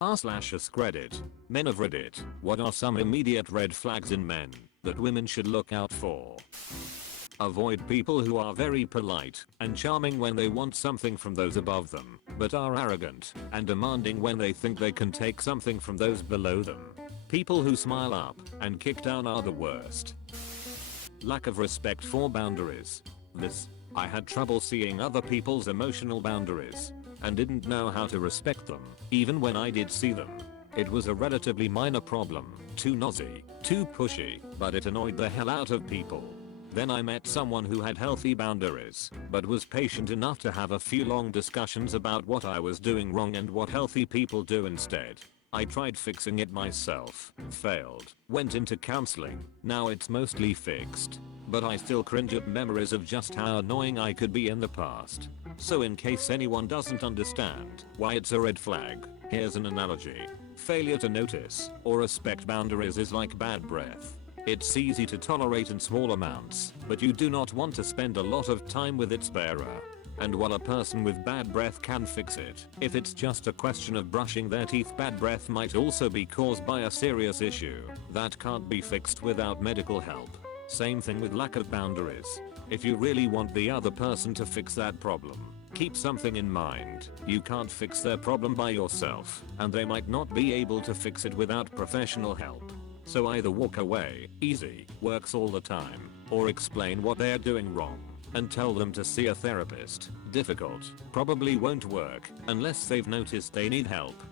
r/AskReddit. Men of Reddit, what are some immediate red flags in men that women should look out for? Avoid people who are very polite and charming when they want something from those above them, but are arrogant and demanding when they think they can take something from those below them. People who smile up and kick down are the worst. Lack of respect for boundaries. I had trouble seeing other people's emotional boundaries and didn't know how to respect them, even when I did see them. It was a relatively minor problem, too nosy, too pushy, but it annoyed the hell out of people. Then I met someone who had healthy boundaries, but was patient enough to have a few long discussions about what I was doing wrong and what healthy people do instead. I tried fixing it myself, failed, went into counseling, now it's mostly fixed. But I still cringe at memories of just how annoying I could be in the past. So in case anyone doesn't understand why it's a red flag, here's an analogy. Failure to notice or respect boundaries is like bad breath. It's easy to tolerate in small amounts, but you do not want to spend a lot of time with its bearer. And while a person with bad breath can fix it, if it's just a question of brushing their teeth, bad breath might also be caused by a serious issue that can't be fixed without medical help. Same thing with lack of boundaries. If you really want the other person to fix that problem, keep something in mind. You can't fix their problem by yourself, and they might not be able to fix it without professional help. So either walk away, easy, works all the time, or explain what they're doing wrong and tell them to see a therapist. Difficult, probably won't work unless they've noticed they need help.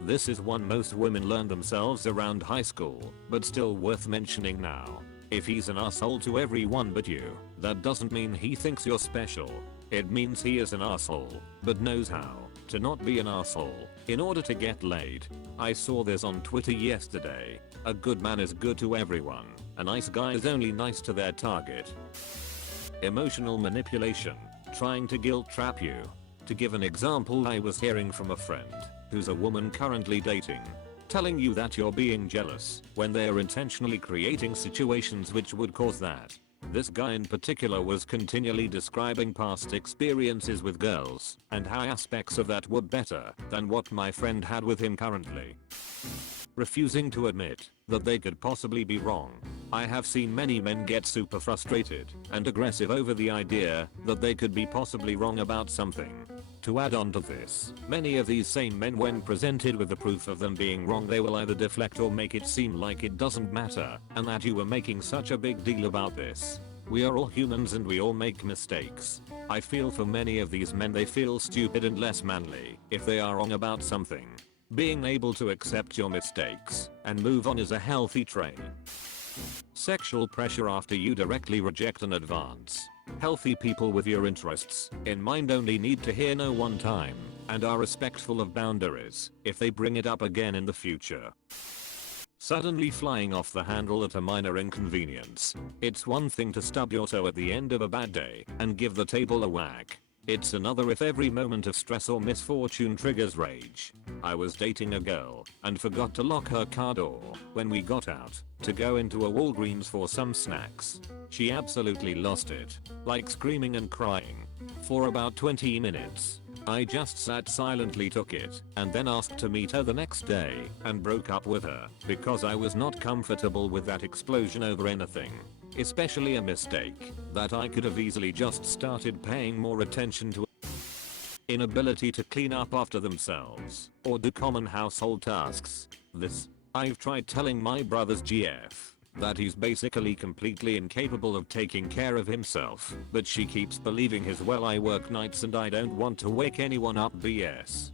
This is one most women learn themselves around high school, but still worth mentioning now. If he's an asshole to everyone but you, that doesn't mean he thinks you're special. It means he is an asshole, but knows how to not be an asshole in order to get laid. I saw this on Twitter yesterday. A good man is good to everyone. A nice guy is only nice to their target. Emotional manipulation. Trying to guilt trap you. To give an example, I was hearing from a friend who's a woman currently dating, telling you that you're being jealous when they're intentionally creating situations which would cause that. This guy in particular was continually describing past experiences with girls and how aspects of that were better than what my friend had with him currently. Refusing to admit that they could possibly be wrong. I have seen many men get super frustrated and aggressive over the idea that they could be possibly wrong about something. To add on to this, many of these same men, when presented with the proof of them being wrong, they will either deflect or make it seem like it doesn't matter and that you were making such a big deal about this. We are all humans and we all make mistakes. I feel for many of these men, they feel stupid and less manly if they are wrong about something. Being able to accept your mistakes and move on is a healthy trait. Sexual pressure after you directly reject an advance. Healthy people with your interests in mind only need to hear no one time and are respectful of boundaries if they bring it up again in the future. Suddenly flying off the handle at a minor inconvenience. It's one thing to stub your toe at the end of a bad day and give the table a whack. It's another if every moment of stress or misfortune triggers rage. I was dating a girl and forgot to lock her car door when we got out to go into a Walgreens for some snacks. She absolutely lost it, like screaming and crying. For about 20 minutes. I just sat silently, took it, and then asked to meet her the next day and broke up with her because I was not comfortable with that explosion over anything. Especially a mistake that I could have easily just started paying more attention to. Inability to clean up after themselves or do common household tasks. I've tried telling my brother's GF that he's basically completely incapable of taking care of himself, but she keeps believing his "well, I work nights and I don't want to wake anyone up" BS.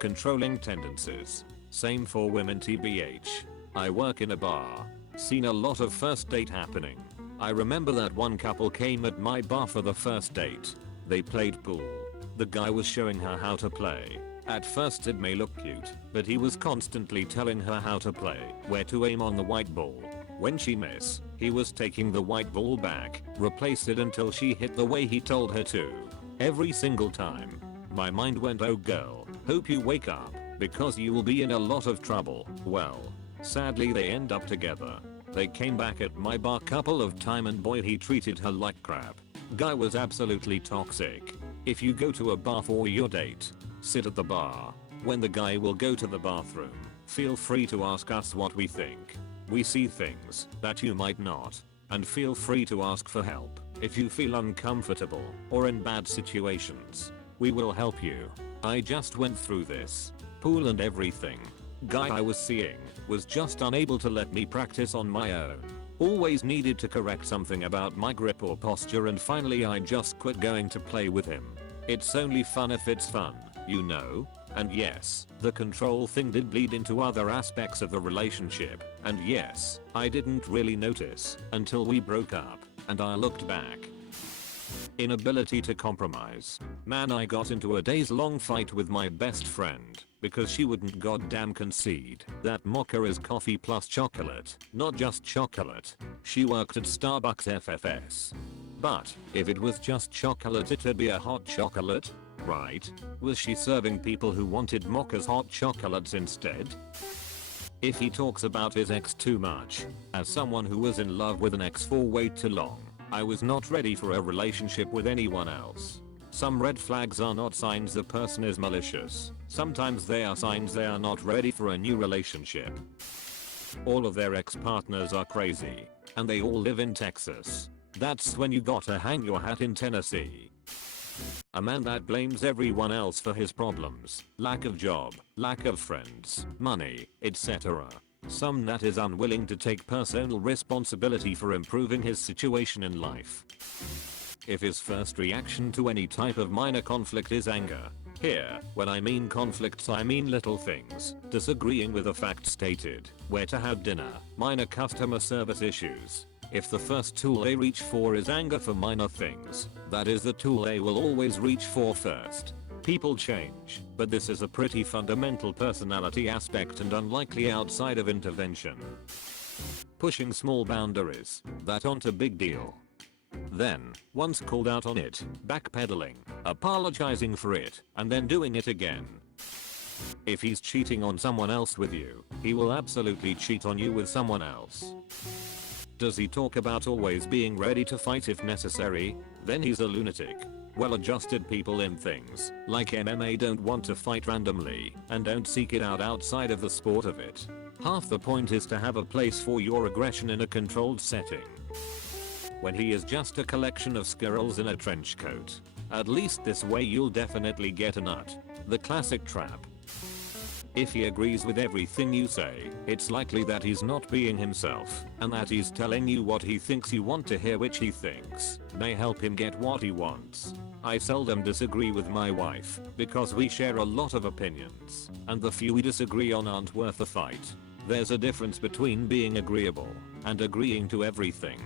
Controlling tendencies. Same for women tbh. I work in a bar. Seen a lot of first date happening. I remember that one couple came at my bar for the first date. They played pool. The guy was showing her how to play. At first it may look cute, but he was constantly telling her how to play, where to aim on the white ball. When she missed, he was taking the white ball back, replace it until she hit the way he told her to. Every single time. My mind went, oh girl, hope you wake up, because you will be in a lot of trouble. Well, sadly they end up together. They came back at my bar couple of time and boy, he treated her like crap. Guy was absolutely toxic. If you go to a bar for your date, sit at the bar. When the guy will go to the bathroom, feel free to ask us what we think. We see things that you might not. And feel free to ask for help if you feel uncomfortable or in bad situations. We will help you. I just went through this. Pool and everything. Guy I was seeing was just unable to let me practice on my own. Always needed to correct something about my grip or posture, and finally I just quit going to play with him. It's only fun if it's fun, you know? And yes, the control thing did bleed into other aspects of the relationship, and yes, I didn't really notice until we broke up, and I looked back. Inability to compromise. Man, I got into a days-long fight with my best friend because she wouldn't goddamn concede that mocha is coffee plus chocolate, not just chocolate. She worked at Starbucks FFS. But if it was just chocolate, it'd be a hot chocolate, right? Was she serving people who wanted mochas hot chocolates instead? If he talks about his ex too much, as someone who was in love with an ex for way too long, I was not ready for a relationship with anyone else. Some red flags are not signs the person is malicious. Sometimes they are signs they are not ready for a new relationship. All of their ex-partners are crazy, and they all live in Texas. That's when you gotta hang your hat in Tennessee. A man that blames everyone else for his problems, lack of job, lack of friends, money, etc. Some that is unwilling to take personal responsibility for improving his situation in life. If his first reaction to any type of minor conflict is anger. Here, when I mean conflicts, I mean little things, disagreeing with a fact stated, where to have dinner, minor customer service issues. If the first tool they reach for is anger for minor things, that is the tool they will always reach for first. People change, but this is a pretty fundamental personality aspect and unlikely outside of intervention. Pushing small boundaries, that aren't a big deal. Then, once called out on it, backpedaling, apologizing for it, and then doing it again. If he's cheating on someone else with you, he will absolutely cheat on you with someone else. Does he talk about always being ready to fight if necessary? Then he's a lunatic. Well-adjusted people in things like MMA don't want to fight randomly and don't seek it out outside of the sport of it. Half the point is to have a place for your aggression in a controlled setting. When he is just a collection of squirrels in a trench coat. At least this way you'll definitely get a nut. The classic trap. If he agrees with everything you say, it's likely that he's not being himself, and that he's telling you what he thinks you want to hear, which he thinks may help him get what he wants. I seldom disagree with my wife, because we share a lot of opinions, and the few we disagree on aren't worth a fight. There's a difference between being agreeable and agreeing to everything.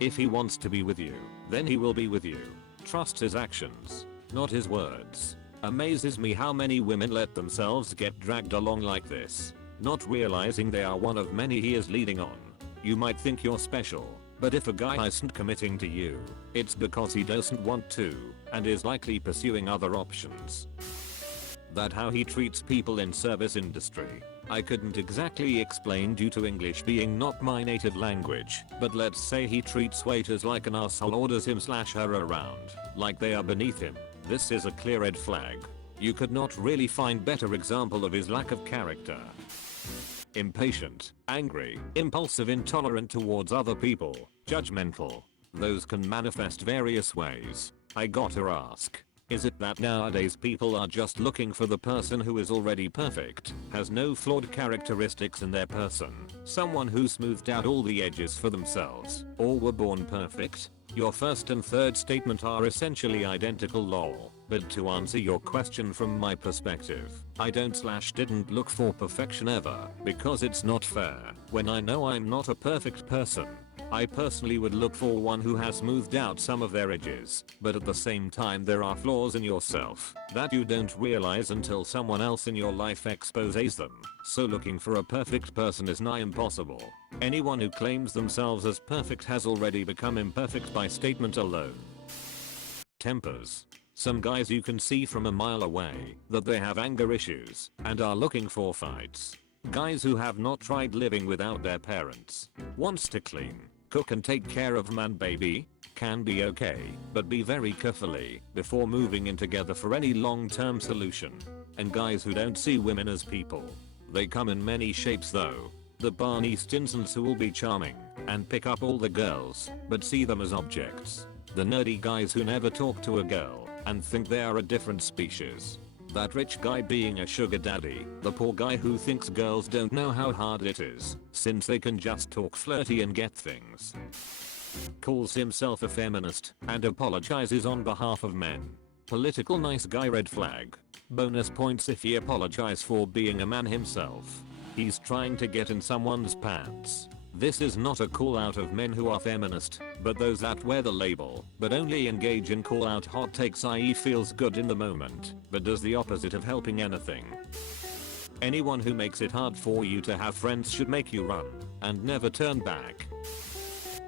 If he wants to be with you, then he will be with you. Trust his actions, not his words. Amazes me how many women let themselves get dragged along like this, not realizing they are one of many he is leading on. You might think you're special, but if a guy isn't committing to you, it's because he doesn't want to, and is likely pursuing other options. That how he treats people in service industry, I couldn't exactly explain due to English being not my native language, but let's say he treats waiters like an asshole, orders him/her around, like they are beneath him. This is a clear red flag. You could not really find better example of his lack of character. Impatient, angry, impulsive, intolerant towards other people, judgmental. Those can manifest various ways. I gotta ask. Is it that nowadays people are just looking for the person who is already perfect, has no flawed characteristics in their person, someone who smoothed out all the edges for themselves, or were born perfect? Your first and third statement are essentially identical, lol. But to answer your question from my perspective, I didn't look for perfection ever, because it's not fair. When I know I'm not a perfect person, I personally would look for one who has smoothed out some of their edges, but at the same time there are flaws in yourself that you don't realize until someone else in your life exposes them. So looking for a perfect person is nigh impossible. Anyone who claims themselves as perfect has already become imperfect by statement alone. Tempers. Some guys you can see from a mile away that they have anger issues and are looking for fights. Guys who have not tried living without their parents. Wants to clean, cook and take care of man baby. Can be okay, but be very carefully before moving in together for any long-term solution. and guys who don't see women as people. They come in many shapes though. The Barney Stinsons who will be charming and pick up all the girls, but see them as objects. The nerdy guys who never talk to a girl and think they are a different species. That rich guy being a sugar daddy, the poor guy who thinks girls don't know how hard it is, since they can just talk flirty and get things. Calls himself a feminist and apologizes on behalf of men. Political nice guy red flag. Bonus points if he apologizes for being a man himself. He's trying to get in someone's pants. This is not a call out of men who are feminist, but those that wear the label, but only engage in call out hot takes, i.e. feels good in the moment, but does the opposite of helping anything. Anyone who makes it hard for you to have friends should make you run and never turn back.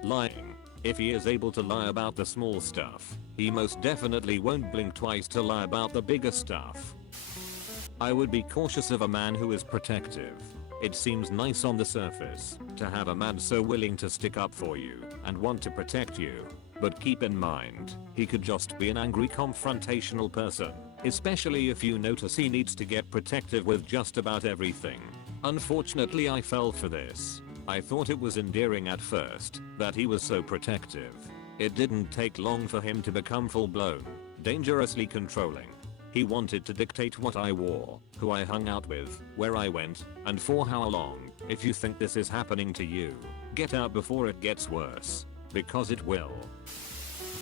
Lying. If he is able to lie about the small stuff, he most definitely won't blink twice to lie about the bigger stuff. I would be cautious of a man who is protective. It seems nice on the surface to have a man so willing to stick up for you and want to protect you, but keep in mind, he could just be an angry confrontational person, especially if you notice he needs to get protective with just about everything. Unfortunately, I fell for this. I thought it was endearing at first that he was so protective. It didn't take long for him to become full-blown, dangerously controlling. He wanted to dictate what I wore, who I hung out with, where I went, and for how long. If you think this is happening to you, get out before it gets worse. Because it will.